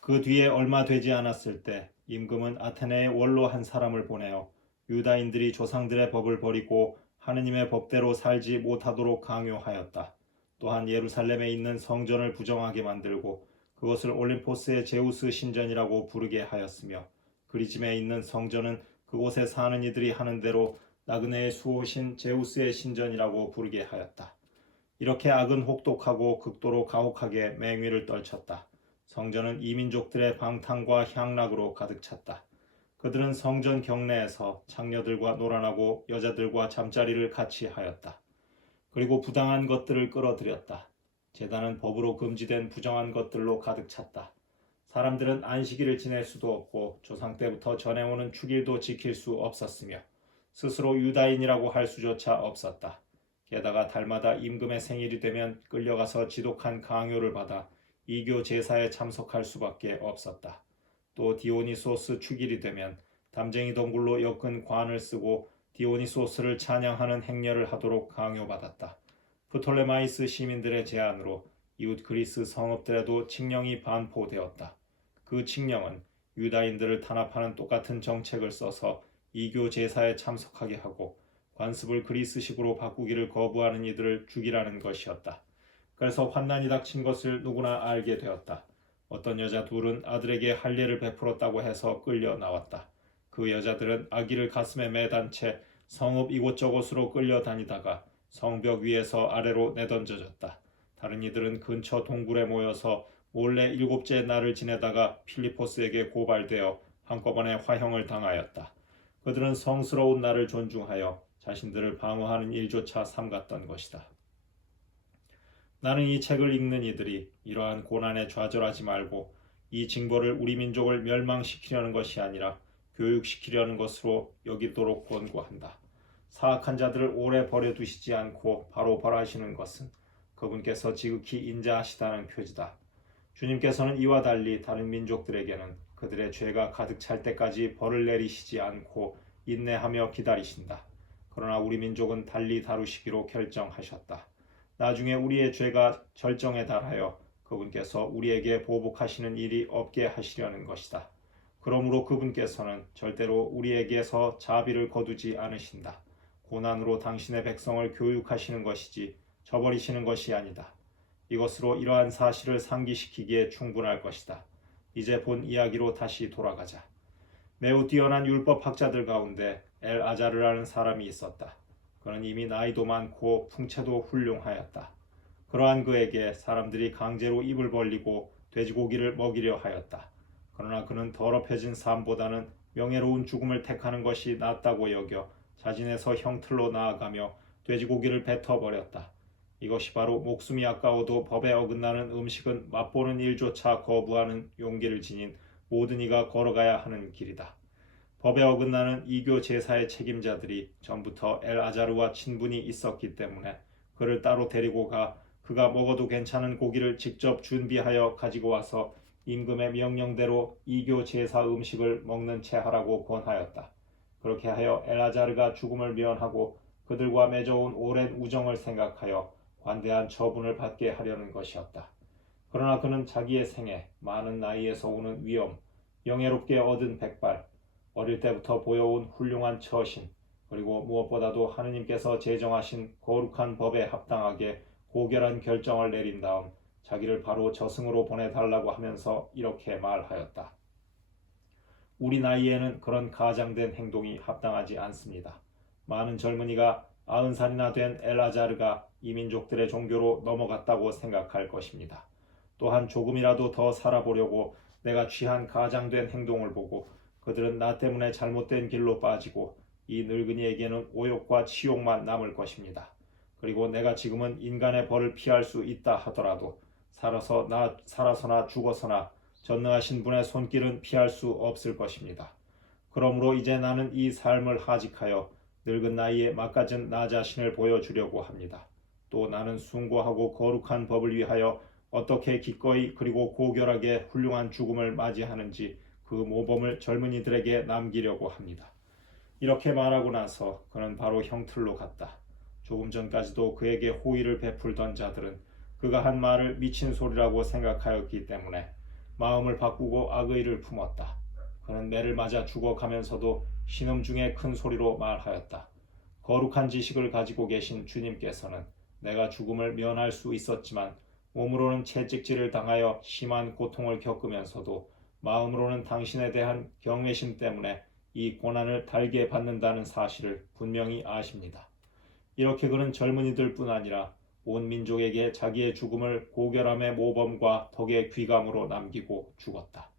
그 뒤에 얼마 되지 않았을 때 임금은 아테네에 원로 한 사람을 보내어 유다인들이 조상들의 법을 버리고 하느님의 법대로 살지 못하도록 강요하였다. 또한 예루살렘에 있는 성전을 부정하게 만들고 그것을 올림포스의 제우스 신전이라고 부르게 하였으며 그리즘에 있는 성전은 그곳에 사는 이들이 하는 대로 나그네의 수호신 제우스의 신전이라고 부르게 하였다. 이렇게 악은 혹독하고 극도로 가혹하게 맹위를 떨쳤다. 성전은 이민족들의 방탕과 향락으로 가득 찼다. 그들은 성전 경내에서 창녀들과 놀아나고 여자들과 잠자리를 같이 하였다. 그리고 부당한 것들을 끌어들였다. 재단은 법으로 금지된 부정한 것들로 가득 찼다. 사람들은 안식일을 지낼 수도 없고 조상 때부터 전해오는 축일도 지킬 수 없었으며 스스로 유다인이라고 할 수조차 없었다. 게다가 달마다 임금의 생일이 되면 끌려가서 지독한 강요를 받아 이교 제사에 참석할 수밖에 없었다. 또 디오니소스 축일이 되면 담쟁이 동굴로 엮은 관을 쓰고 디오니소스를 찬양하는 행렬을 하도록 강요받았다. 프톨레마이스 시민들의 제안으로 이웃 그리스 성읍들에도 칙령이 반포되었다. 그 칙령은 유다인들을 탄압하는 똑같은 정책을 써서 이교 제사에 참석하게 하고 관습을 그리스식으로 바꾸기를 거부하는 이들을 죽이라는 것이었다. 그래서 환난이 닥친 것을 누구나 알게 되었다. 어떤 여자 둘은 아들에게 할례를 베풀었다고 해서 끌려 나왔다. 그 여자들은 아기를 가슴에 매단 채 성읍 이곳저곳으로 끌려다니다가 성벽 위에서 아래로 내던져졌다. 다른 이들은 근처 동굴에 모여서 몰래 일곱째 날을 지내다가 필리포스에게 고발되어 한꺼번에 화형을 당하였다. 그들은 성스러운 날을 존중하여 자신들을 방어하는 일조차 삼갔던 것이다. 나는 이 책을 읽는 이들이 이러한 고난에 좌절하지 말고 이 징벌을 우리 민족을 멸망시키려는 것이 아니라 교육시키려는 것으로 여기도록 권고한다. 사악한 자들을 오래 버려두시지 않고 바로 벌하시는 것은 그분께서 지극히 인자하시다는 표지다. 주님께서는 이와 달리 다른 민족들에게는 그들의 죄가 가득 찰 때까지 벌을 내리시지 않고 인내하며 기다리신다. 그러나 우리 민족은 달리 다루시기로 결정하셨다. 나중에 우리의 죄가 절정에 달하여 그분께서 우리에게 보복하시는 일이 없게 하시려는 것이다. 그러므로 그분께서는 절대로 우리에게서 자비를 거두지 않으신다. 고난으로 당신의 백성을 교육하시는 것이지 저버리시는 것이 아니다. 이것으로 이러한 사실을 상기시키기에 충분할 것이다. 이제 본 이야기로 다시 돌아가자. 매우 뛰어난 율법학자들 가운데 엘 아자르라는 사람이 있었다. 그는 이미 나이도 많고 풍채도 훌륭하였다. 그러한 그에게 사람들이 강제로 입을 벌리고 돼지고기를 먹이려 하였다. 그러나 그는 더럽혀진 삶보다는 명예로운 죽음을 택하는 것이 낫다고 여겨 자진해서 형틀로 나아가며 돼지고기를 뱉어버렸다. 이것이 바로 목숨이 아까워도 법에 어긋나는 음식은 맛보는 일조차 거부하는 용기를 지닌 모든 이가 걸어가야 하는 길이다. 법에 어긋나는 이교 제사의 책임자들이 전부터 엘 아자르와 친분이 있었기 때문에 그를 따로 데리고 가 그가 먹어도 괜찮은 고기를 직접 준비하여 가지고 와서 임금의 명령대로 이교 제사 음식을 먹는 채 하라고 권하였다. 그렇게 하여 엘아자르가 죽음을 면하고 그들과 맺어온 오랜 우정을 생각하여 관대한 처분을 받게 하려는 것이었다. 그러나 그는 자기의 생애, 많은 나이에서 오는 위엄, 영예롭게 얻은 백발, 어릴 때부터 보여온 훌륭한 처신, 그리고 무엇보다도 하느님께서 제정하신 거룩한 법에 합당하게 고결한 결정을 내린 다음 자기를 바로 저승으로 보내달라고 하면서 이렇게 말하였다. 우리 나이에는 그런 가장된 행동이 합당하지 않습니다. 많은 젊은이가 아흔 살이나 된 엘아자르가 이민족들의 종교로 넘어갔다고 생각할 것입니다. 또한 조금이라도 더 살아보려고 내가 취한 가장된 행동을 보고 그들은 나 때문에 잘못된 길로 빠지고 이 늙은이에게는 오욕과 치욕만 남을 것입니다. 그리고 내가 지금은 인간의 벌을 피할 수 있다 하더라도 살아서 나 살아서나 죽어서나 전능하신 분의 손길은 피할 수 없을 것입니다. 그러므로 이제 나는 이 삶을 하직하여 늙은 나이에 막가진 나 자신을 보여주려고 합니다. 또 나는 숭고하고 거룩한 법을 위하여 어떻게 기꺼이 그리고 고결하게 훌륭한 죽음을 맞이하는지 그 모범을 젊은이들에게 남기려고 합니다. 이렇게 말하고 나서 그는 바로 형틀로 갔다. 조금 전까지도 그에게 호의를 베풀던 자들은 그가 한 말을 미친 소리라고 생각하였기 때문에 마음을 바꾸고 악의를 품었다. 그는 매를 맞아 죽어가면서도 신음 중에 큰 소리로 말하였다. 거룩한 지식을 가지고 계신 주님께서는 내가 죽음을 면할 수 있었지만 몸으로는 채찍질을 당하여 심한 고통을 겪으면서도 마음으로는 당신에 대한 경외심 때문에 이 고난을 달게 받는다는 사실을 분명히 아십니다. 이렇게 그는 젊은이들뿐 아니라 온 민족에게 자기의 죽음을 고결함의 모범과 덕의 귀감으로 남기고 죽었다.